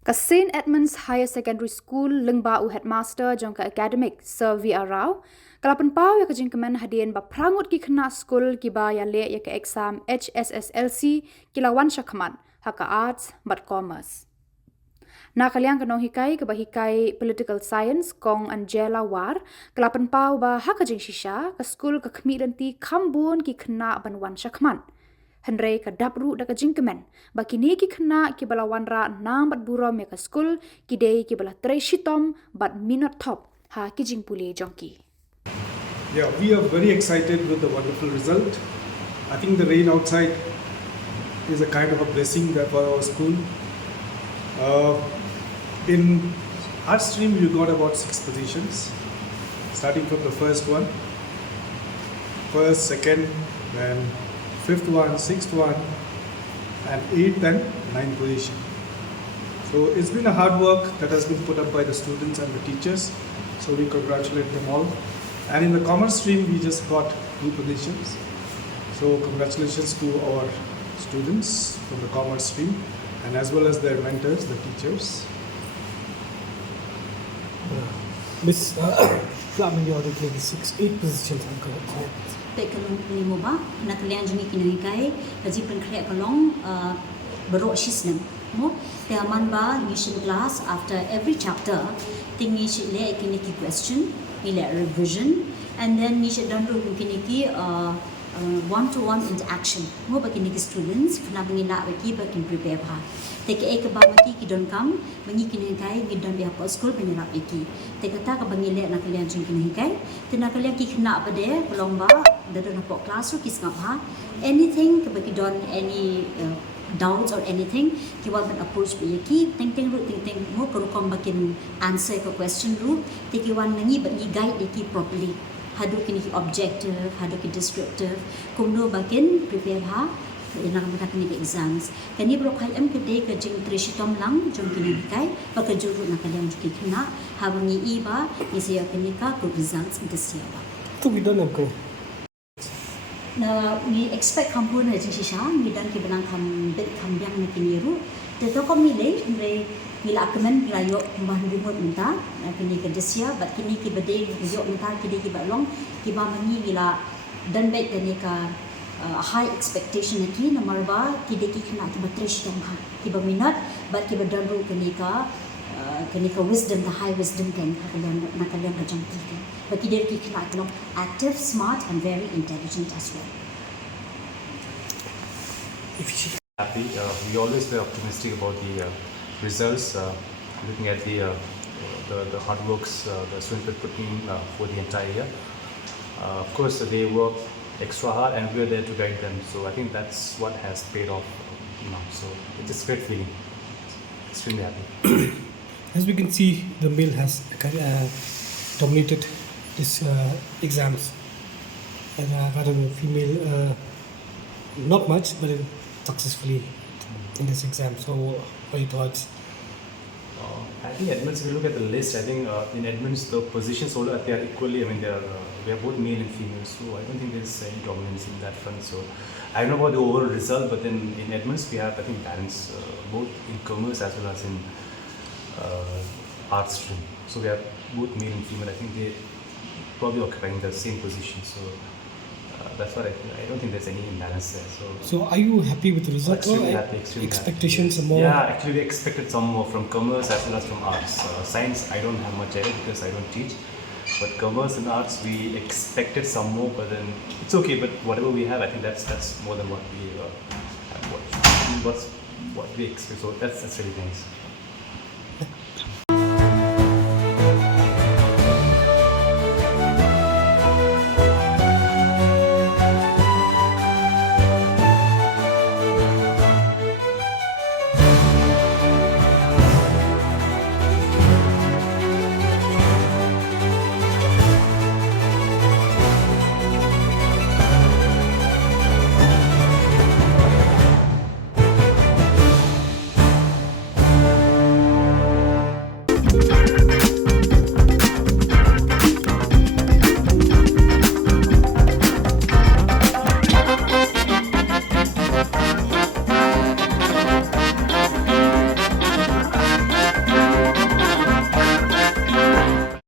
Ka St. Edmund'S Higher Secondary School lengba u headmaster jongka academic Sir V.R. Rao kalapan pau ya kajing kemen hadien ba prangut ki khna school ki ba ya le ya ka exam HSSLC kilawan shakman haka arts but commerce. Na kaliang kanong hikai ke ba hikai political science kong Angela War kalapan pau ba haka jing shisha ka school ka khmi danti khambun ki khna banwan shakman. Henry ka dapru da ka jingkemen ba kini ki khna ki balawan ra nang bat burom ya ka school ki dei ki bala tre shitom bat minot top ha ki jingpuli jongki. Yeah, we are very excited with the wonderful result. I think the rain outside is a kind of a blessing for our school. In art stream, we got about 6 positions, starting from the first one, first, second, then fifth one, sixth one, and 8th and 9th position. So it's been a hard work that has been put up by the students and the teachers. So we congratulate them all. And in the commerce stream, we just got 2 positions. So congratulations to our students from the commerce stream and as well as their mentors, the teachers. Miss, you already played 8 positions. Pekalong limoba nakalian jungi kinuikai kaji penkrea kalong berok shisnem mo teaman ba mission class after every chapter tingi le kiniki question ile revision and then mission dan ru kiniki one-to-one interaction mo ba kiniki students kena bangila bagi bakin prepare ba take ek ba maki kidon kam bangi kinuikai gidon dia pa school penyerap iki te kata ka bangile nakalian jungi kinuikai tinakalian ki kena apa de kalong ba dalam nampak kelas tu kisah apa anything bagi don any doubts or anything kiwa ban approach be ki ting mo kerukom bakin answer ke question ru tikiwan nangi bagi guide ki properly hadu kini objective hadu ki descriptive kumno bakin prepare ha ilang mata kini exams kani bro khai am kede ke jing trishitom lang jom kini kai baka juru nakaliam juki kena hawangi iba isiya kini ka good results this year Tu kita nak ke? Na we expect kampun na shisha we dan ki benang kam bit kam yang na kiniru te to kom ni le mila kemen layo mbah bumut minta kini ke desia bat kini ki bede yo minta kini ki balong ki ba mani mila dan bet kini ka high expectation ki na marba ki de ki kena ki batrish dan ha ki ba minat bat ki badan ru kini ka wisdom the high wisdom kan nakalian ka jang ti bagi dia kena active, smart and very intelligent as well. Happy. We always were optimistic about the results, looking at the hard works the students were putting for the entire year. Of course, they work extra hard and we are there to guide them. So I think that's what has paid off now. So it's a great feeling. Extremely happy. As we can see, the male has dominated these exams, and rather than female, not much, but successfully in this exam. So, what are your thoughts? I think Edmund'S, if you look at the list, I think in Edmund'S, the positions all they are equally, they are both male and female, so I don't think there's any dominance in that front. So I don't know about the overall result, but then in Edmund'S we have, I think, balance, both in commerce as well as in art stream. So we have both male and female. I think they probably occupying the same position. So that's what I don't think there's any imbalance there. So are you happy with the result? Extremely happy. Extremely expectations happy. are more? Yeah, actually we expected some more from commerce as well as from arts. Science I don't have much idea because I don't teach. But commerce and arts we expected some more, but then it's okay. But whatever we have, I think that's more than what we what we expect. So that's really nice.